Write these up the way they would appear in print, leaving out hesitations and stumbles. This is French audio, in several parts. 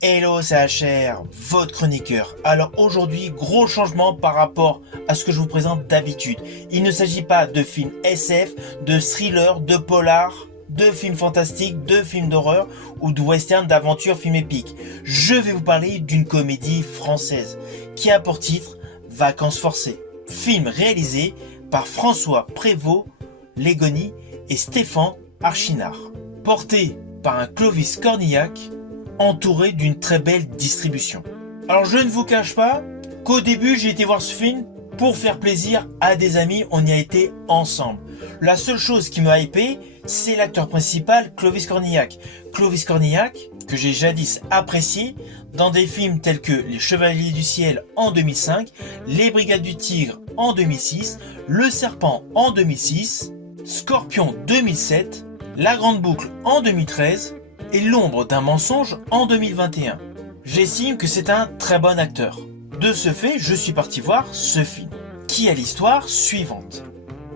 Hello, c'est HR, votre chroniqueur. Alors aujourd'hui, gros changement par rapport à ce que je vous présente d'habitude. Il ne s'agit pas de films SF, de thrillers, de polars, de films fantastiques, de films d'horreur ou de western, d'aventure, films épiques. Je vais vous parler d'une comédie française qui a pour titre Vacances forcées. Film réalisé par François Prévost-Légony et Stéphane Archinard. Porté par un Clovis Cornillac, entouré d'une très belle distribution. Alors je ne vous cache pas qu'au début j'ai été voir ce film pour faire plaisir à des amis, on y a été ensemble. La seule chose qui m'a hypé, c'est l'acteur principal Clovis Cornillac. Clovis Cornillac, que j'ai jadis apprécié dans des films tels que Les Chevaliers du Ciel en 2005, Les Brigades du Tigre en 2006, Le Serpent en 2006, Scorpion 2007, La Grande Boucle en 2013, et L'ombre d'un mensonge en 2021. J'estime que c'est un très bon acteur. De ce fait, je suis parti voir ce film, qui a l'histoire suivante.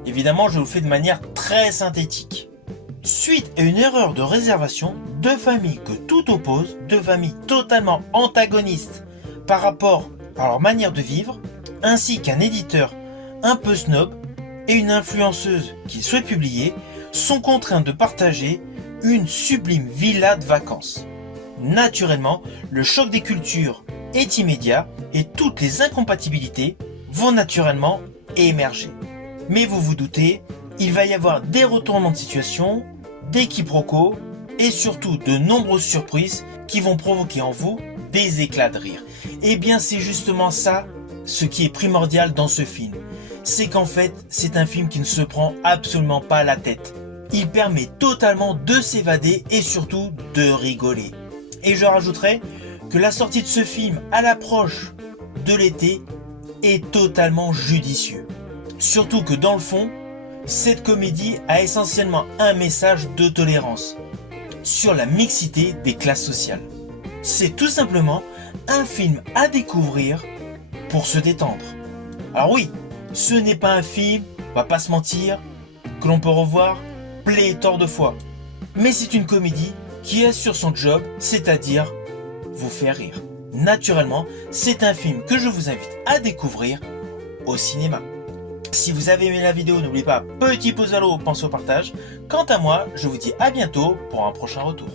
Évidemment, je vous le fais de manière très synthétique. Suite à une erreur de réservation, deux familles que tout oppose, deux familles totalement antagonistes par rapport à leur manière de vivre, ainsi qu'un éditeur un peu snob et une influenceuse qui souhaite publier, sont contraints de partager une sublime villa de vacances. Naturellement, le choc des cultures est immédiat et toutes les incompatibilités vont naturellement émerger. Mais vous vous doutez, il va y avoir des retournements de situation, des quiproquos et surtout de nombreuses surprises qui vont provoquer en vous des éclats de rire. Et bien c'est justement ça ce qui est primordial dans ce film. C'est qu'en fait, c'est un film qui ne se prend absolument pas la tête. Il permet totalement de s'évader et surtout de rigoler. Et je rajouterai que la sortie de ce film à l'approche de l'été est totalement judicieux. Surtout que dans le fond, cette comédie a essentiellement un message de tolérance sur la mixité des classes sociales. C'est tout simplement un film à découvrir pour se détendre. Alors oui, ce n'est pas un film, on va pas se mentir, que l'on peut revoir pléthore de fois. Mais c'est une comédie qui assure son job, c'est-à-dire vous faire rire. Naturellement, c'est un film que je vous invite à découvrir au cinéma. Si vous avez aimé la vidéo, n'oubliez pas, petit pouce vers le haut, pensez au partage. Quant à moi, je vous dis à bientôt pour un prochain retour.